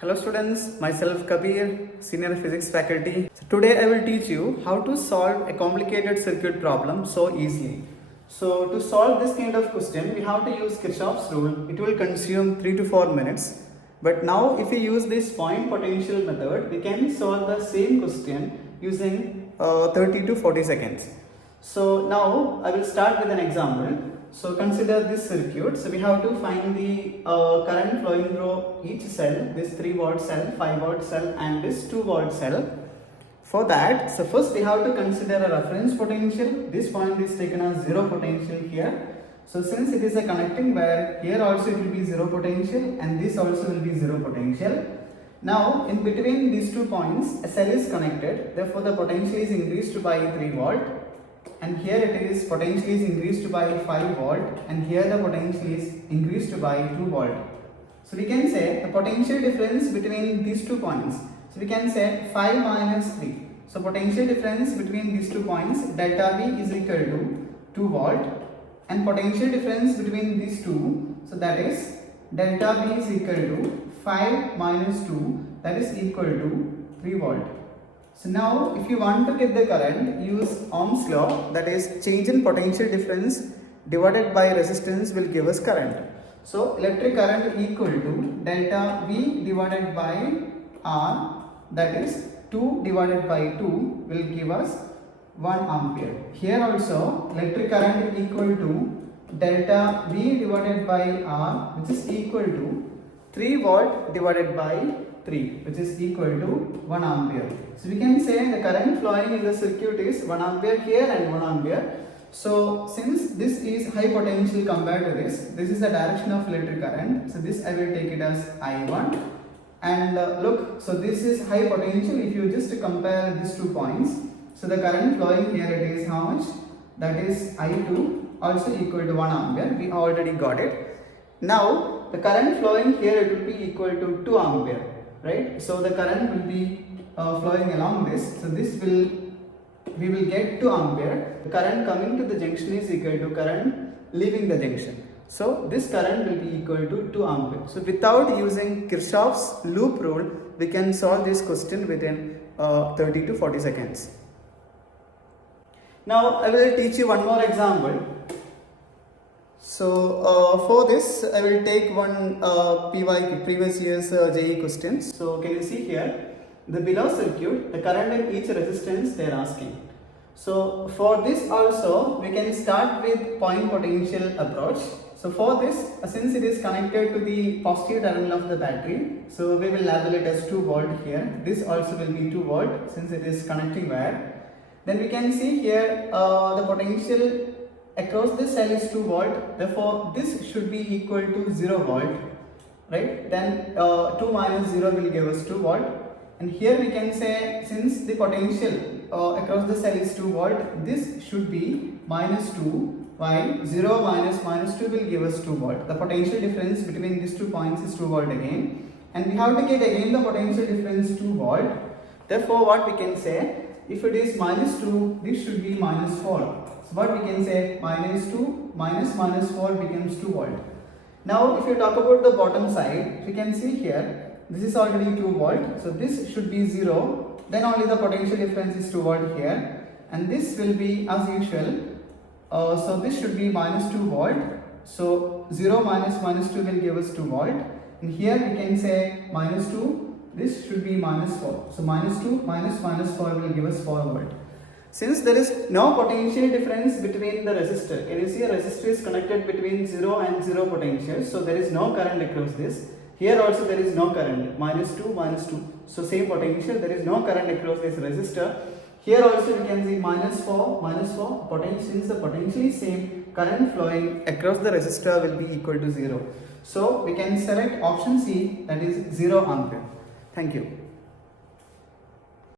Hello students, myself Kabir, senior physics faculty. So today I will teach you how to solve a complicated circuit problem so easily. So to solve this kind of question, we have to use Kirchhoff's rule. It will consume 3 to 4 minutes. But now if we use this point potential method, we can solve the same question using 30 to 40 seconds. So now I will start with an example. So consider this circuit. So we have to find the current flowing through each cell, this 3 volt cell, 5 volt cell and this 2 volt cell. For that, so first we have to consider a reference potential. This point is taken as 0 potential here. So since it is a connecting wire, here also it will be 0 potential and this also will be 0 potential. Now in between these 2 points, a cell is connected. Therefore the potential is increased by 3 volt. And here it is potential is increased by 5 volt and here the potential is increased by 2 volt. So we can say the potential difference between these 2 points. So we can say 5 minus 3. So potential difference between these 2 points, delta V is equal to 2 volt and potential difference between these two, so that is delta V is equal to 5 minus 2, that is equal to 3 volt. So now if you want to get the current, use Ohm's law, that is change in potential difference divided by resistance will give us current. So electric current equal to delta V divided by R, that is 2 divided by 2 will give us 1 ampere. Here also electric current equal to delta V divided by R, which is equal to 3 volt divided by 3, which is equal to 1 ampere. So we can say the current flowing in the circuit is 1 ampere here and 1 ampere. So since this is high potential compared to this is the direction of electric current. So this I will take it as I1. And look, so this is high potential if you just compare these 2 points. So the current flowing here it is how much? That is I2 also equal to 1 ampere. We already got it. Now the current flowing here it will be equal to 2 ampere. Right, so the current will be flowing along this. So this we will get 2 ampere. The current coming to the junction is equal to current leaving the junction. So this current will be equal to 2 ampere. So without using Kirchhoff's loop rule, we can solve this question within 30 to 40 seconds. Now I will teach you one more example. So for this I will take one previous year's JEE questions. So can you see here the below circuit, the current in each resistance they are asking. So for this also we can start with point potential approach. So for this, since it is connected to the positive terminal of the battery, so we will label it as 2 volt here. This also will be 2 volt since it is connecting wire. Then we can see here the potential across this cell is 2 volt, therefore this should be equal to 0 volt, right? Then 2 minus 0 will give us 2 volt, and here we can say since the potential across the cell is 2 volt, this should be minus 2, while 0 minus 2 will give us 2 volt. The potential difference between these 2 points is 2 volt again, and we have to get again the potential difference 2 volt. Therefore what we can say, if it is minus 2, this should be minus 4. So what we can say, minus 2 minus 4 becomes 2 volt. Now if you talk about the bottom side, you can see here, this is already 2 volt. So this should be 0. Then only the potential difference is 2 volt here. And this will be as usual. So this should be minus 2 volt. So 0 minus 2 will give us 2 volt. And here we can say minus 2. This should be minus 4. So minus 2 minus 4 will give us 4 volt. Since there is no potential difference between the resistor, can you see a resistor is connected between 0 and 0 potential, so there is no current across this. Here also there is no current, minus 2, so same potential, there is no current across this resistor. Here also we can see minus 4, potential, since the potential is same, current flowing across the resistor will be equal to 0. So we can select option C, that is 0 ampere. Thank you.